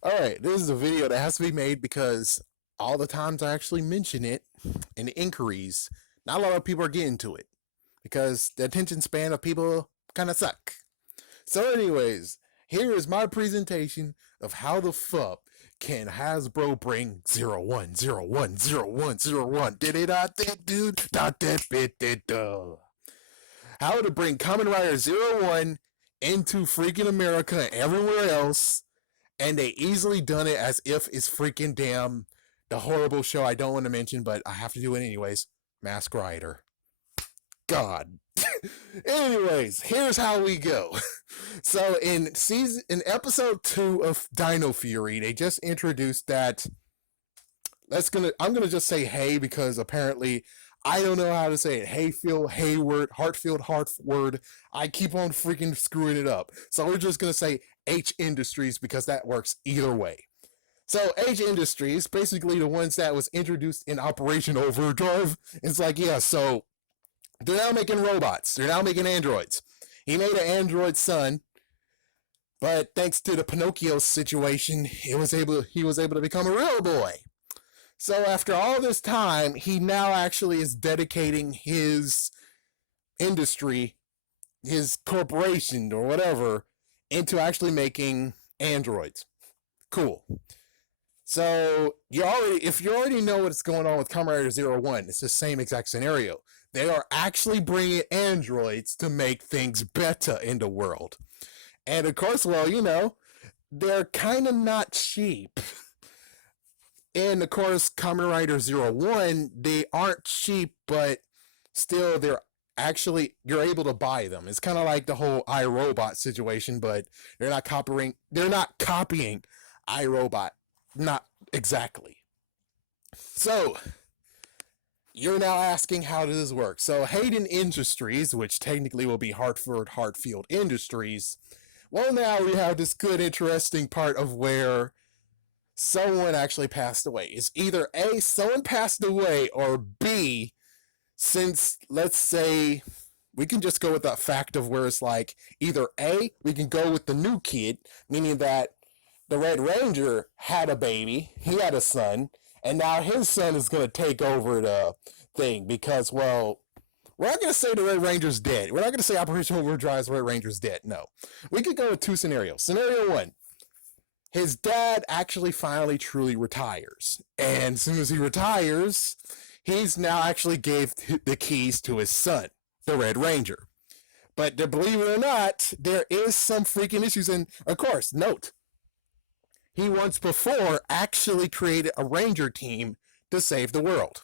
Alright, this is a video that has to be made because all the times I actually mention it in the inquiries, not a lot of people are getting to it because the attention span of people kind of suck. So, anyways, here is my presentation of how the fuck can Hasbro bring 01, 01, 01, 01. Did it not that dude? Not that bit did how to bring Kamen Rider Zero One into freaking America and everywhere else, and they easily done it as if it's freaking damn the horrible show I don't want to mention, but I have to do it anyways. Mask Rider. God. Anyways, here's how we go. So in episode 2 of Dino Fury, they just introduced that I'm gonna just say hey because apparently I don't know how to say it. Hayfield, Hayward, Hartfield, Hartford. I keep on freaking screwing it up. So we're just gonna say H Industries because that works either way. So H Industries, basically the ones that was introduced in Operation Overdrive. It's like, yeah, so they're now making robots. They're now making androids. He made an android son, but thanks to the Pinocchio situation, he was able to become a real boy. So after all this time, he now actually is dedicating his industry, his corporation or whatever, into actually making androids. Cool. So if you already know what's going on with Kamen Rider Zero One, it's the same exact scenario. They are actually bringing androids to make things better in the world, and of course, well, they're kind of not cheap. And of course, Kamen Rider Zero One, they aren't cheap, but still, you're able to buy them. It's kind of like the whole iRobot situation, but they're not copying. They're not copying iRobot. Not exactly. So, you're now asking how does this work? So, Hayden Industries, which technically will be Hartford Hartfield Industries, well, now we have this good, interesting part of where someone actually passed away. It's either A, someone passed away, or B, since, let's say, we can just go with that fact of where it's like, either A, we can go with the new kid, meaning that the Red Ranger had a baby, he had a son, and now his son is going to take over the thing because, well, we're not going to say the Red Ranger's dead. We're not going to say Operation Overdrive's Red Ranger's dead. No. We could go with two scenarios. Scenario one, his dad actually finally truly retires. And as soon as he retires, he's now actually gave the keys to his son, the Red Ranger. But believe it or not, there is some freaking issues. And of course, note, he once before actually created a ranger team to save the world.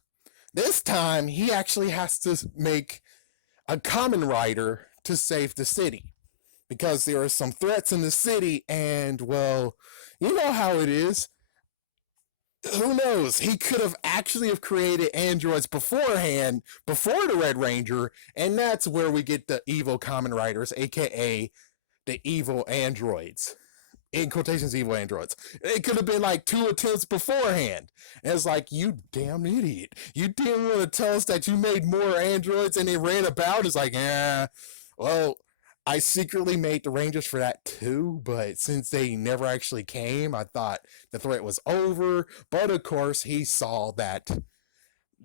This time, he actually has to make a Kamen Rider to save the city. Because there are some threats in the city, and, well, you know how it is. Who knows? He could have actually have created androids beforehand, before the Red Ranger, and that's where we get the evil Kamen Riders, aka the evil androids. In quotations, evil androids. It could have been like 2 attempts beforehand. And it's like, you damn idiot. You didn't want to tell us that you made more androids and they ran about. It's like, yeah, well, I secretly made the Rangers for that too, but since they never actually came, I thought the threat was over. But of course, he saw that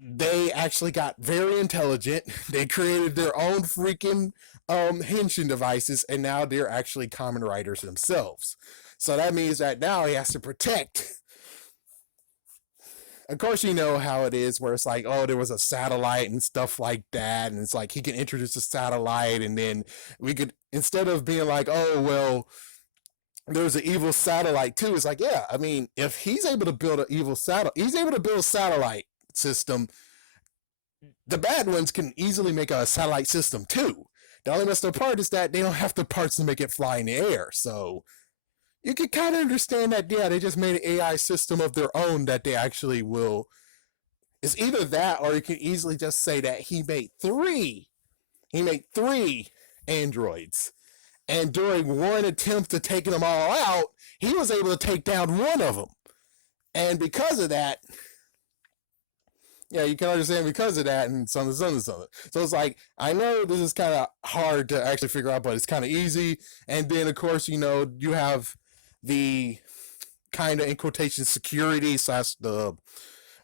they actually got very intelligent. They created their own freaking henshin devices, and now they're actually Kamen Riders themselves. So that means that now he has to protect. Of course, you know how it is, where it's like, oh, there was a satellite and stuff like that, and it's like he can introduce a satellite, and then we could, instead of being like, oh, well, there's an evil satellite too. It's like, yeah, I mean, if he's able to build an evil satellite, he's able to build a satellite system. The bad ones can easily make a satellite system too. The only messed up part is that they don't have the parts to make it fly in the air. So you can kind of understand that, yeah, they just made an AI system of their own that they actually will. It's either that, or you can easily just say that he made three. He made 3 androids. And during one attempt to take them all out, he was able to take down one of them. And because of that, yeah, you can understand because of that and something. So it's like, I know this is kind of hard to actually figure out, but it's kind of easy. And then, of course, you have the kind of in quotation security slash the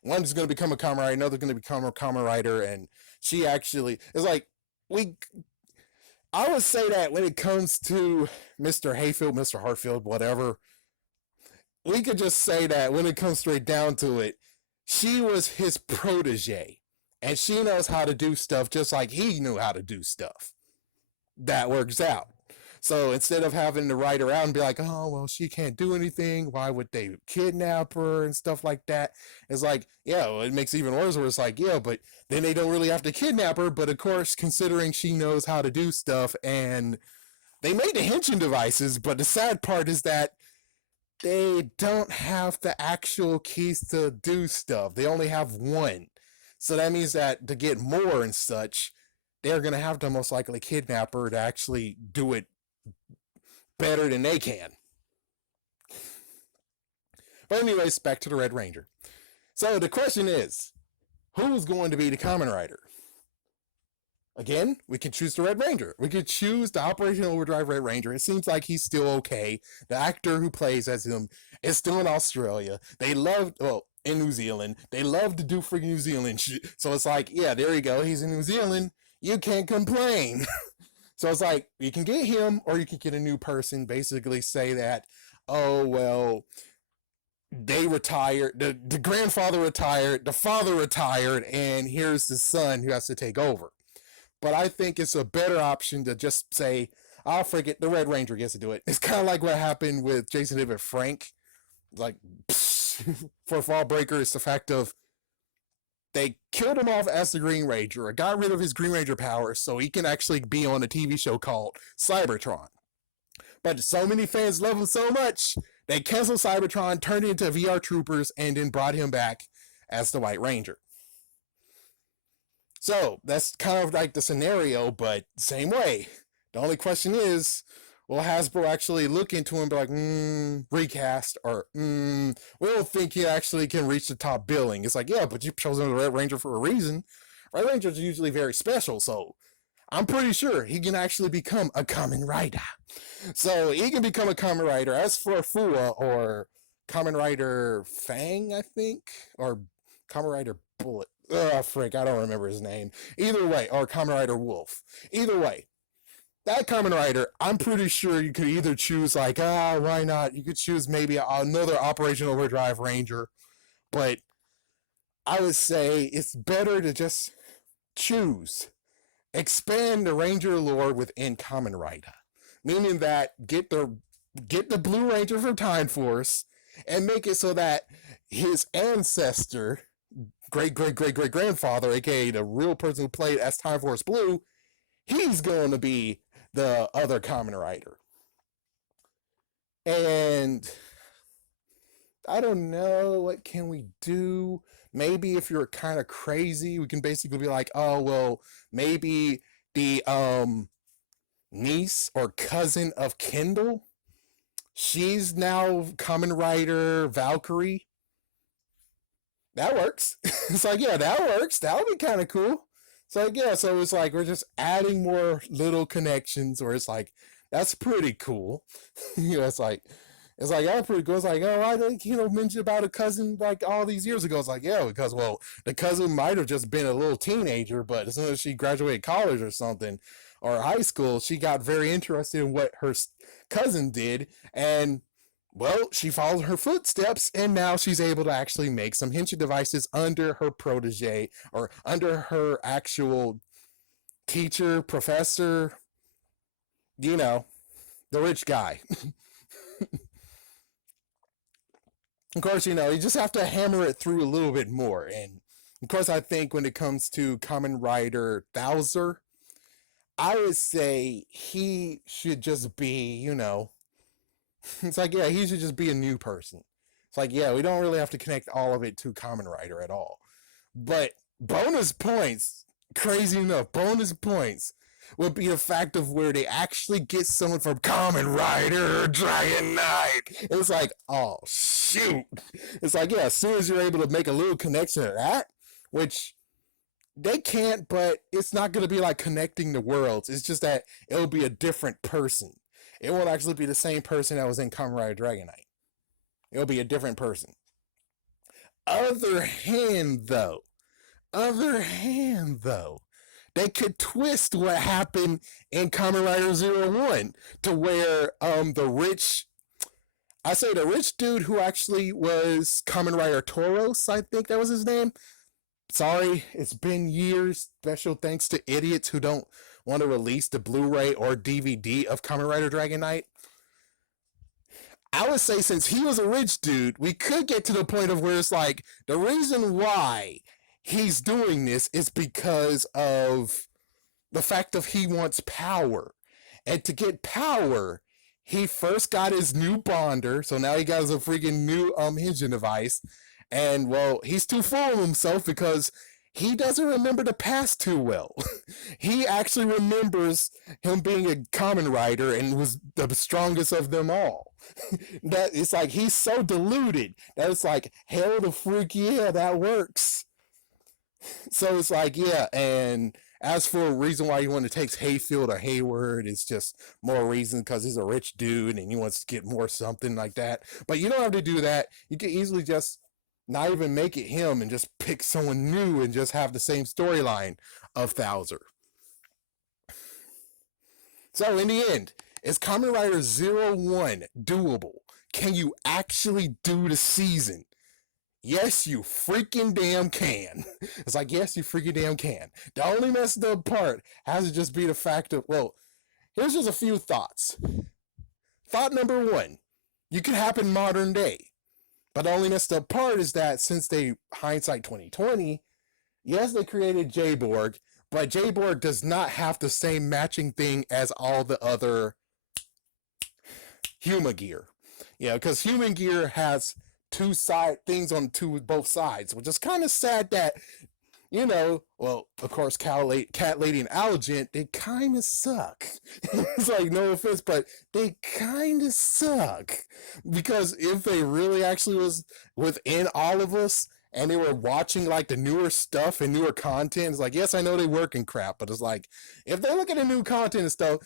one's going to become a Kamen Rider, another going to become a Kamen Rider, and she actually is like we. I would say that when it comes to Mr. Hayfield, Mr. Hartfield, whatever, we could just say that when it comes straight down to it, she was his protege, and she knows how to do stuff just like he knew how to do stuff. That works out. So instead of having to write around and be like, oh, well, she can't do anything. Why would they kidnap her and stuff like that? It's like, yeah, well, it makes it even worse where it's like, yeah, but then they don't really have to kidnap her. But of course, considering she knows how to do stuff, and they made the henshin devices, but the sad part is that they don't have the actual keys to do stuff. They only have one. So that means that to get more and such, they're going to have to most likely kidnap her to actually do it better than they can. But anyways, back to the Red Ranger. So the question is, who's going to be the Kamen Rider? Again, we can choose the Red Ranger. We could choose the Operation Overdrive Red Ranger. It seems like he's still okay. The actor who plays as him is still in Australia. They love, well, in New Zealand. They love to do freaking New Zealand shit. So it's like, yeah, there you go. He's in New Zealand. You can't complain. So it's like, you can get him or you can get a new person. Basically say that, oh, well, they retired. The grandfather retired. The father retired. And here's the son who has to take over. But I think it's a better option to just say, I'll forget the Red Ranger gets to do it. It's kind of like what happened with Jason David Frank. Like, for Fall Breaker, it's the fact of they killed him off as the Green Ranger, or got rid of his Green Ranger powers so he can actually be on a TV show called Cybertron. But so many fans love him so much, they canceled Cybertron, turned it into VR Troopers, and then brought him back as the White Ranger. So that's kind of like the scenario, but same way. The only question is, will Hasbro actually look into him and be like, recast, or we don't think he actually can reach the top billing? It's like, yeah, but you chose him the Red Ranger for a reason. Red Rangers are usually very special, so I'm pretty sure he can actually become a Kamen Rider. So he can become a Kamen Rider. As for Fua, or Kamen Rider Fang, I think, or Kamen Rider Bullet. Frick, I don't remember his name. Either way, or Kamen Rider Wolf. Either way, that Kamen Rider, I'm pretty sure you could either choose like, why not? You could choose maybe another Operation Overdrive Ranger, but I would say it's better to just choose. Expand the Ranger lore within Kamen Rider. Meaning that get the Blue Ranger from Time Force and make it so that his ancestor, great-great-great-great-grandfather, aka the real person who played as Time Force Blue, he's going to be the other Kamen Rider. And I don't know, what can we do? Maybe if you're kind of crazy, we can basically be like, oh, well, maybe the niece or cousin of Kendall, she's now Kamen Rider Valkyrie. That works. It's like, yeah, that works. That would be kind of cool. So yeah, so it's like we're just adding more little connections, or it's like, that's pretty cool. It's like that's pretty cool. It's like, oh, I think mentioned about a cousin like all these years ago. It's like, yeah, because well, the cousin might have just been a little teenager, but as soon as she graduated college or something, or high school, she got very interested in what her cousin did, and well, she followed her footsteps, and now she's able to actually make some henshin devices under her protege, or under her actual teacher, professor, the rich guy. Of course, you just have to hammer it through a little bit more. And of course, I think when it comes to Kamen Rider Thouser, I would say he should just be, it's like, yeah, he should just be a new person. It's like, yeah, we don't really have to connect all of it to Kamen Rider at all. But bonus points, crazy enough, bonus points would be the fact of where they actually get someone from Kamen Rider Dragon Knight. It's like, oh, shoot. It's like, yeah, as soon as you're able to make a little connection to that, which they can't, but it's not going to be like connecting the worlds. It's just that it'll be a different person. It won't actually be the same person that was in Kamen Rider Dragon Knight. it'll be a different person. Other hand though, other hand though, they could twist what happened in Kamen Rider Zero One to where the rich, I say the rich dude who actually was Kamen Rider Tauros, I think that was his name. Sorry, it's been years. Special thanks to idiots who don't want to release the Blu-ray or DVD of Kamen Rider Dragon Knight. I would say since he was a rich dude, we could get to the point of where it's like the reason why he's doing this is because of the fact of he wants power. And to get power, he first got his new bonder, so now he got his freaking new hinging device. And well, he's too full of himself because he doesn't remember the past too well. He actually remembers him being a Kamen Rider and was the strongest of them all. That it's like he's so deluded that it's like hell the freak yeah, that works. So it's like yeah, and as for a reason why he want to take Hayfield or Hayward, it's just more reason because he's a rich dude and he wants to get more something like that. But you don't have to do that. You can easily just not even make it him and just pick someone new and just have the same storyline of Thouser. So in the end, is Kamen Rider Zero One doable? Can you actually do the season? Yes, you freaking damn can. It's like, yes, you freaking damn can. The only messed up part has to just be the fact of, well, here's just a few thoughts. Thought number one, you could happen modern day. But the only messed up part is that since they, hindsight 2020, yes, they created J-Borg, but J-Borg does not have the same matching thing as all the other Human Gear. Yeah, because Human Gear has two side things on both sides, which is kind of sad that, you know, well, of course, Cat Lady and Allergent, they kind of suck. It's like, no offense, but they kind of suck. Because if they really actually was within all of us and they were watching like the newer stuff and newer content, it's like, yes, I know they work and crap, but it's like, if they look at the new content and stuff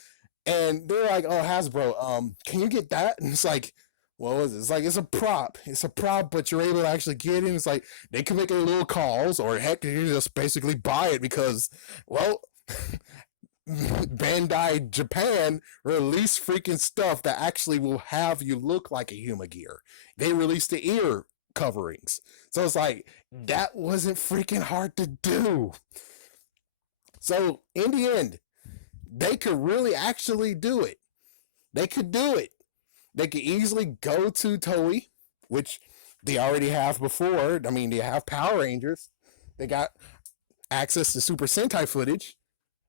and they're like, oh, Hasbro, can you get that? And it's like, what was it? It's like, it's a prop. It's a prop, but you're able to actually get it. It's like, they can make a little calls, or heck, you can just basically buy it because, well, Bandai Japan released freaking stuff that actually will have you look like a Human Gear. They released the ear coverings. So it's like, that wasn't freaking hard to do. So, in the end, they could really actually do it. They could do it. They could easily go to Toei, which they already have before. I mean, they have Power Rangers. They got access to Super Sentai footage.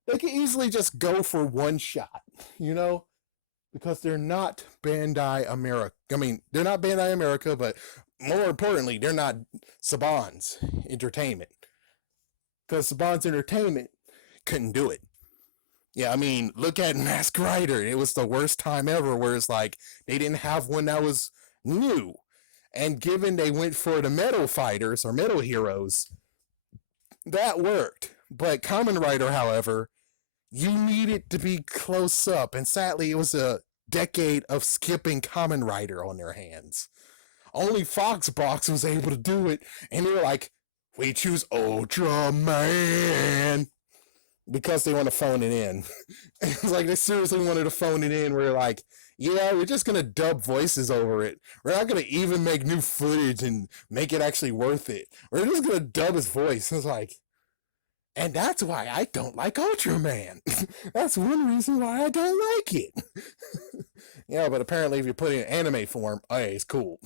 They could easily just go for one shot, you know? Because they're not Bandai America. I mean, they're not Bandai America, but more importantly, they're not Saban's Entertainment. Because Saban's Entertainment couldn't do it. Yeah, I mean, look at Mask Rider. It was the worst time ever where it's like they didn't have one that was new. And given they went for the Metal Fighters or Metal Heroes, that worked. But Kamen Rider, however, you needed to be close up. And sadly, it was a decade of skipping Kamen Rider on their hands. Only Foxbox was able to do it. And they were like, we choose Ultraman. Because they want to phone it in. It's like they seriously wanted to phone it in where they're like, yeah, we're just going to dub voices over it. We're not going to even make new footage and make it actually worth it. We're just going to dub his voice. It's like, and that's why I don't like Ultraman. That's one reason why I don't like it. Yeah, but apparently if you put it in anime form, hey, it's cool.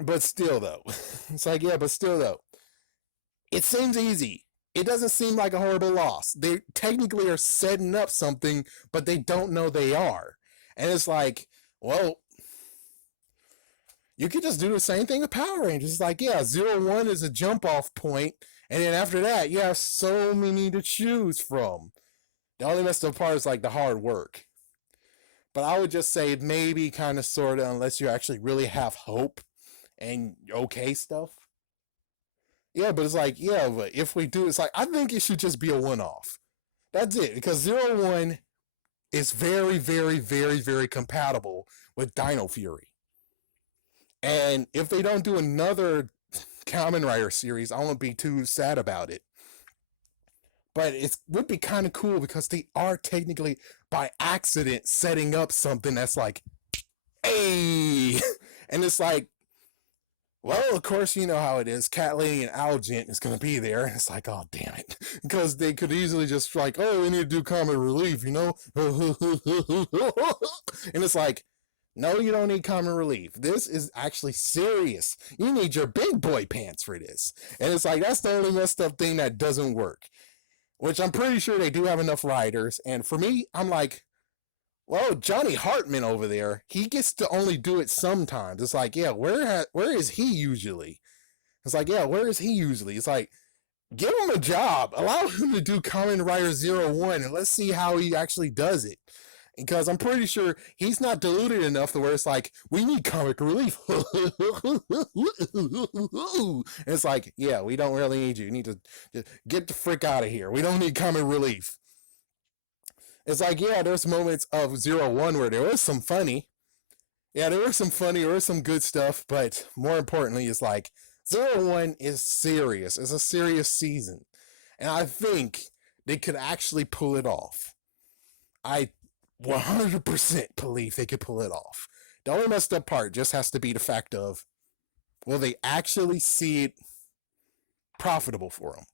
But still though, it's like, yeah, but still though, it seems easy. It doesn't seem like a horrible loss. They technically are setting up something, but they don't know they are. And it's like, well, you could just do the same thing with Power Rangers. It's like, yeah, 01 is a jump off point, and then after that, you have so many to choose from. The only messed up part is like the hard work. But I would just say maybe kind of sort of, unless you actually really have hope and okay stuff. Yeah, but it's like, yeah, but if we do, it's like, I think it should just be a one-off. That's it, because 01 is very, very, very, very compatible with Dino Fury. And if they don't do another Kamen Rider series, I won't be too sad about it. But it would be kind of cool because they are technically by accident setting up something that's like, hey, and it's like, well, of course, you know how it is. Cat Lady and Algent is going to be there. And it's like, oh, damn it. Because they could easily just like, oh, we need to do comic relief, you know? And it's like, no, you don't need comic relief. This is actually serious. You need your big boy pants for this. And it's like, that's the only messed up thing that doesn't work. Which I'm pretty sure they do have enough writers. And for me, I'm like, well, Johnny Hartman over there, he gets to only do it sometimes. It's like, yeah, where is he usually? It's like, yeah, where is he usually? It's like, give him a job. Allow him to do Kamen Rider Zero One, and let's see how he actually does it. Because I'm pretty sure he's not diluted enough to where it's like, we need comic relief. And it's like, yeah, we don't really need you. You need to get the frick out of here. We don't need comic relief. It's like, yeah, there's moments of Zero One where there was some funny. Yeah, there was some funny, there was some good stuff, but more importantly, it's like Zero One is serious. It's a serious season. And I think they could actually pull it off. I 100% believe they could pull it off. The only messed up part just has to be the fact of, will they actually see it profitable for them?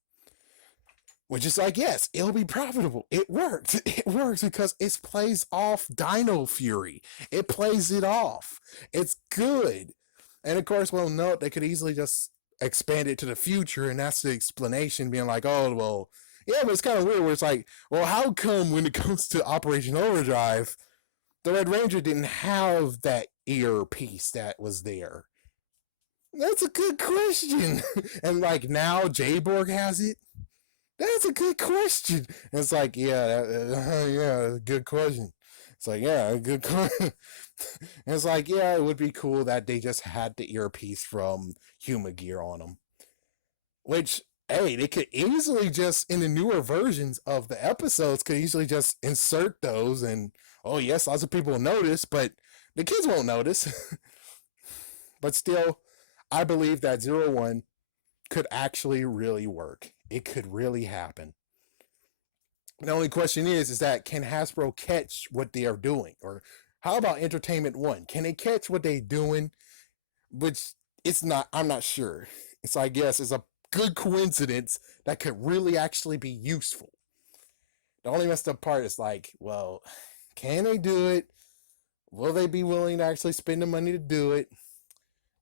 Which is like, yes, it'll be profitable. It works. It works because it plays off Dino Fury. It plays it off. It's good. And of course, well, no, they could easily just expand it to the future, and that's the explanation, being like, oh, well, yeah, but it's kind of weird where it's like, well, how come when it comes to Operation Overdrive, the Red Ranger didn't have that earpiece that was there? That's a good question. And like now, J-Borg has it. That's a good question. And it's like, yeah, yeah, good question. It's like, yeah, good question. And it's like, yeah, it would be cool that they just had the earpiece from Huma Gear on them. Which, hey, they could easily just, in the newer versions of the episodes, could easily just insert those. And, oh, yes, lots of people will notice, but the kids won't notice. But still, I believe that Zero One could actually really work. It could really happen. The only question is that can Hasbro catch what they are doing? Or how about Entertainment One? Can they catch what they're doing? Which it's not, I'm not sure. It's, I guess, it's a good coincidence that could really actually be useful. The only messed up part is like, well, can they do it? Will they be willing to actually spend the money to do it?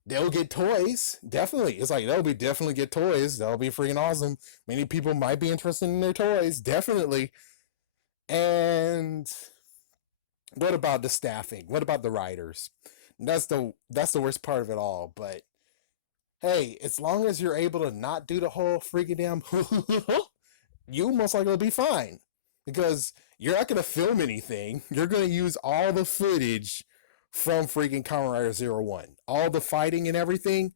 They'll get toys, definitely. It's like, they'll be definitely get toys. That'll be freaking awesome. Many people might be interested in their toys, definitely. And what about the staffing? What about the writers? That's the worst part of it all. But hey, as long as you're able to not do the whole freaking damn, you most likely will be fine, because you're not gonna film anything. You're gonna use all the footage from freaking Kamen Rider Zero One. All the fighting and everything,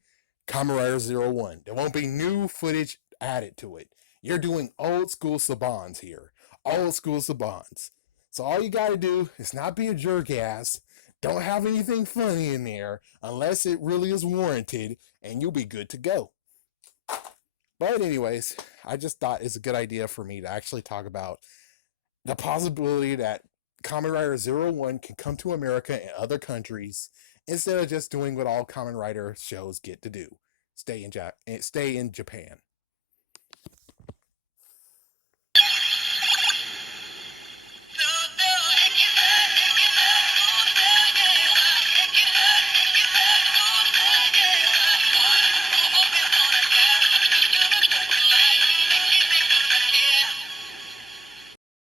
Kamen Rider Zero One. There won't be new footage added to it. You're doing old school Sabans here. Old school Sabans. So all you gotta do is not be a jerk ass. Don't have anything funny in there unless it really is warranted, and you'll be good to go. But anyways, I just thought it's a good idea for me to actually talk about the possibility that Kamen Rider Zero One can come to America and other countries instead of just doing what all Kamen Rider shows get to do: stay in Japan.